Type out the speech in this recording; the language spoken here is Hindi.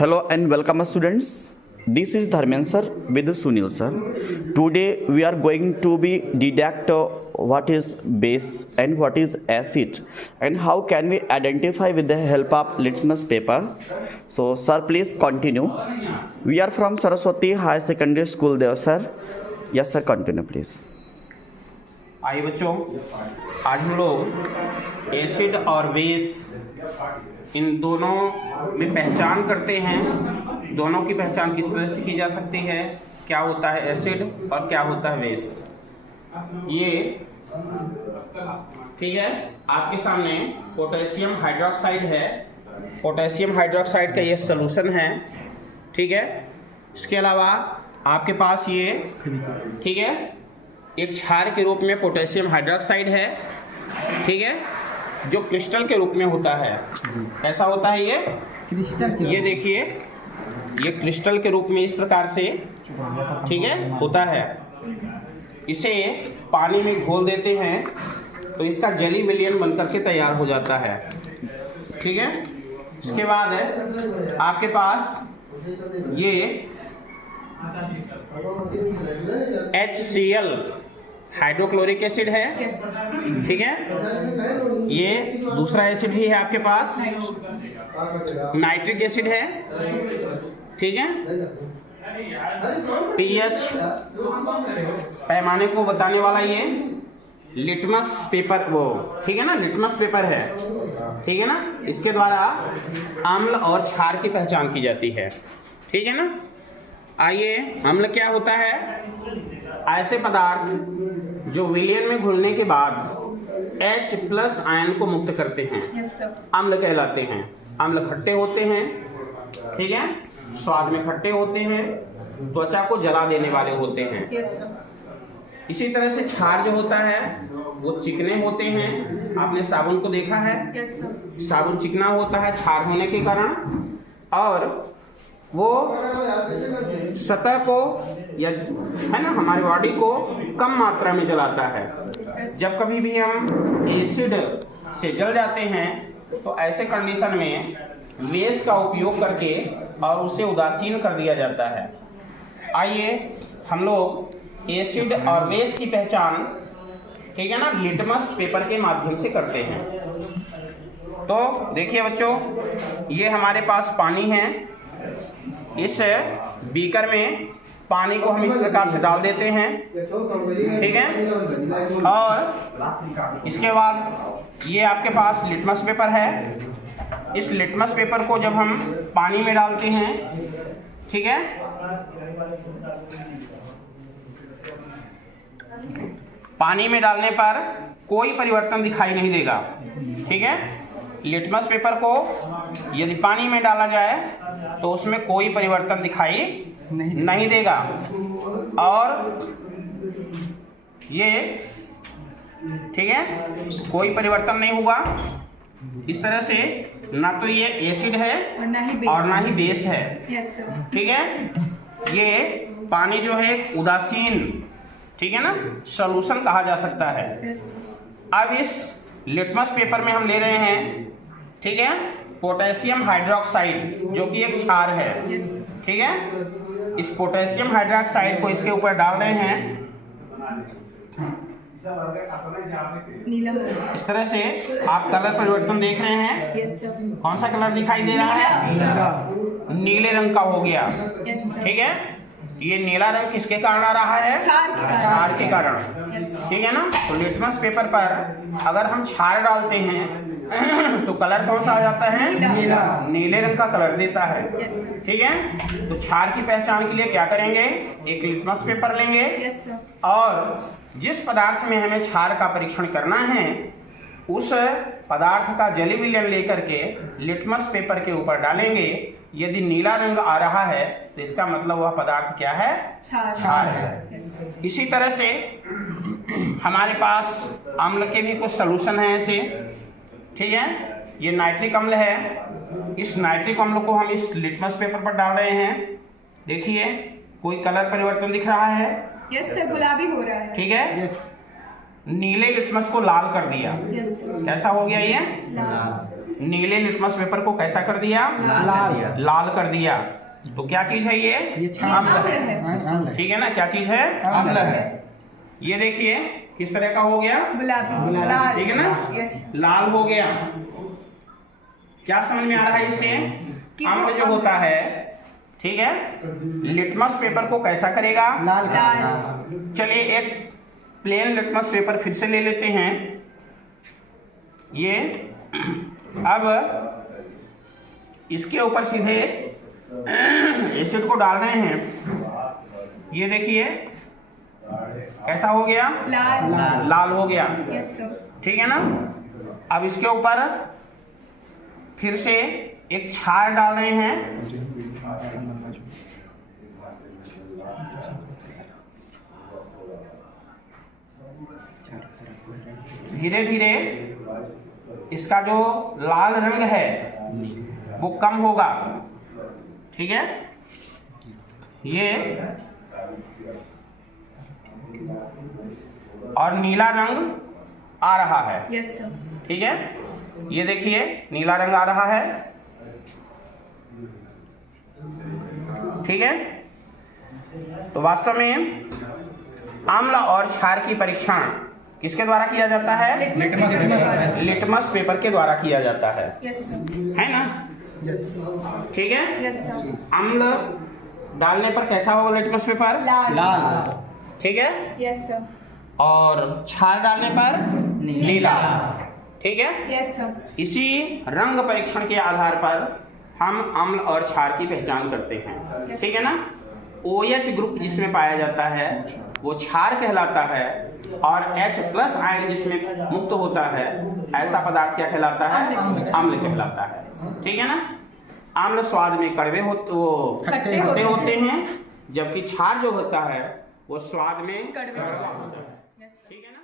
Hello and welcome students. This is Dharmen sir with Sunil sir. Today we are going to be deduct what is base and what is acid and how can we identify with the help of litmus paper. So sir, please continue. We are from Saraswati High Secondary School there sir. Yes sir, continue please. आइए बच्चों, आज हम लोग एसिड और बेस इन दोनों में पहचान करते हैं। दोनों की पहचान किस तरह से की जा सकती है, क्या होता है एसिड और क्या होता है बेस। ये ठीक है, आपके सामने पोटेशियम हाइड्रोक्साइड है। पोटेशियम हाइड्रोक्साइड का ये सॉल्यूशन है, ठीक है। इसके अलावा आपके पास ये ठीक है एक क्षार के रूप में पोटेशियम हाइड्रोक्साइड है, ठीक है, जो क्रिस्टल के रूप में होता है। कैसा होता है ये क्रिस्टल? ये देखिए, ये क्रिस्टल के रूप में इस प्रकार से ठीक है होता है। इसे पानी में घोल देते हैं तो इसका जेली विलियन बनकर के तैयार हो जाता है, ठीक है। इसके बाद है आपके पास ये HCl हाइड्रोक्लोरिक एसिड है, ठीक है। ये दूसरा एसिड भी है आपके पास, नाइट्रिक एसिड है, ठीक है। pH पैमाने को बताने वाला ये लिटमस पेपर वो ठीक है ना, लिटमस पेपर है, ठीक है ना। इसके द्वारा अम्ल और क्षार की पहचान की जाती है, ठीक है ना। आइए, अम्ल क्या होता है? ऐसे पदार्थ जो विलयन में घुलने के बाद H+ आयन को मुक्त करते हैं, अम्ल कहलाते हैं। अम्ल खट्टे होते हैं, ठीक है, स्वाद में खट्टे होते हैं, त्वचा को जला देने वाले होते हैं। इसी तरह से क्षार जो होता है वो चिकने होते हैं। आपने साबुन को देखा है, साबुन चिकना होता है क्षार होने के कारण, और वो सतह को या है ना हमारी बॉडी को कम मात्रा में जलाता है। जब कभी भी हम एसिड से जल जाते हैं तो ऐसे कंडीशन में बेस का उपयोग करके और उसे उदासीन कर दिया जाता है। आइए हम लोग एसिड और बेस की पहचान ठीक है ना लिटमस पेपर के माध्यम से करते हैं। तो देखिए बच्चों, ये हमारे पास पानी है। इस बीकर में पानी को हम इस प्रकार से डाल देते हैं, ठीक है। और इसके बाद ये आपके पास लिटमस पेपर है। इस लिटमस पेपर को जब हम पानी में डालते हैं, ठीक है, पानी में डालने पर कोई परिवर्तन दिखाई नहीं देगा, ठीक है। लिटमस पेपर को यदि पानी में डाला जाए तो उसमें कोई परिवर्तन दिखाई नहीं देगा, और ये ठीक है कोई परिवर्तन नहीं होगा। इस तरह से ना तो ये एसिड है और ना ही बेस है, ठीक है। ये पानी जो है उदासीन ठीक है ना सॉल्यूशन कहा जा सकता है। अब इस लिटमस पेपर में हम ले रहे हैं, ठीक है, पोटेशियम हाइड्रोक्साइड जो कि एक क्षार है, ठीक है। इस पोटेशियम हाइड्रोक्साइड को इसके ऊपर डाल रहे हैं इस तरह से। आप कलर परिवर्तन देख रहे हैं, कौन सा कलर दिखाई दे रहा है? नीले रंग का हो गया, ठीक है। ये नीला रंग किसके कारण आ रहा है? क्षार के कारण, ठीक है ना। तो लिटमस पेपर पर अगर हम क्षार डालते हैं तो कलर कौन सा आ जाता है? नीला। नीले रंग का कलर देता है, ठीक है। तो क्षार की पहचान के लिए क्या करेंगे? एक लिटमस पेपर लेंगे और जिस पदार्थ में हमें क्षार का परीक्षण करना है उस पदार्थ का जली विलयन लेकर के लिटमस पेपर के ऊपर डालेंगे। यदि नीला रंग आ रहा है तो इसका मतलब वह पदार्थ क्या है? क्षार है। इसी तरह से हमारे पास अम्ल के भी कुछ सॉल्यूशन है ऐसे, ठीक है। ये नाइट्रिक अम्ल है। इस नाइट्रिक अम्ल को हम इस लिटमस पेपर पर डाल रहे हैं। देखिए कोई कलर परिवर्तन दिख रहा है? यस सर, गुलाबी हो रहा है, ठीक है। नीले लिटमस को लाल कर दिया, कैसा हो गया ये? नीले लिटमस पेपर को कैसा कर दिया? लाल कर दिया। तो क्या चीज है ये? अम्ल है। ठीक है ना, क्या चीज है? अम्ल है। ये देखिए किस तरह का हो गया? गुलाबी लाल। ठीक है ना, यस लाल हो गया। क्या समझ में आ रहा है इससे? अम्ल जो होता है, ठीक है, लिटमस पेपर को कैसा करेगा? लाल। चलिए एक प्लेन लिटमस पेपर फिर से ले लेते हैं। ये अब इसके ऊपर सीधे एसिड को डाल रहे हैं। ये देखिए कैसा हो गया? लाल हो गया। Yes sir. ठीक है ना। अब इसके ऊपर फिर से एक क्षार डाल रहे हैं। धीरे धीरे इसका जो लाल रंग है वो कम होगा। ठीक है, ये और नीला रंग आ रहा है। Yes sir. ठीक है, ये देखिए नीला रंग आ रहा है। ठीक है, तो वास्तव में अम्ल और क्षार की परीक्षण किसके द्वारा किया जाता है? लिटमस पेपर के द्वारा किया जाता है। Yes sir. है ना? ठीक है। Yes sir. अम्ल डालने पर कैसा होगा लिटमस पेपर? लाल। ठीक है, यस सर। और क्षार डालने पर नीला। ठीक है, यस सर। इसी रंग परीक्षण के आधार पर हम अम्ल और क्षार की पहचान करते हैं। ठीक है ना। OH ग्रुप जिसमें पाया जाता है वो क्षार कहलाता है, और H+ आयन जिसमें मुक्त होता है ऐसा पदार्थ क्या कहलाता है? अम्ल कहलाता है। ठीक है ना। अम्ल स्वाद में कड़वे खट्टे होते हैं, जबकि क्षार जो होता है वो स्वाद में कड़वा होता है। ठीक है ना।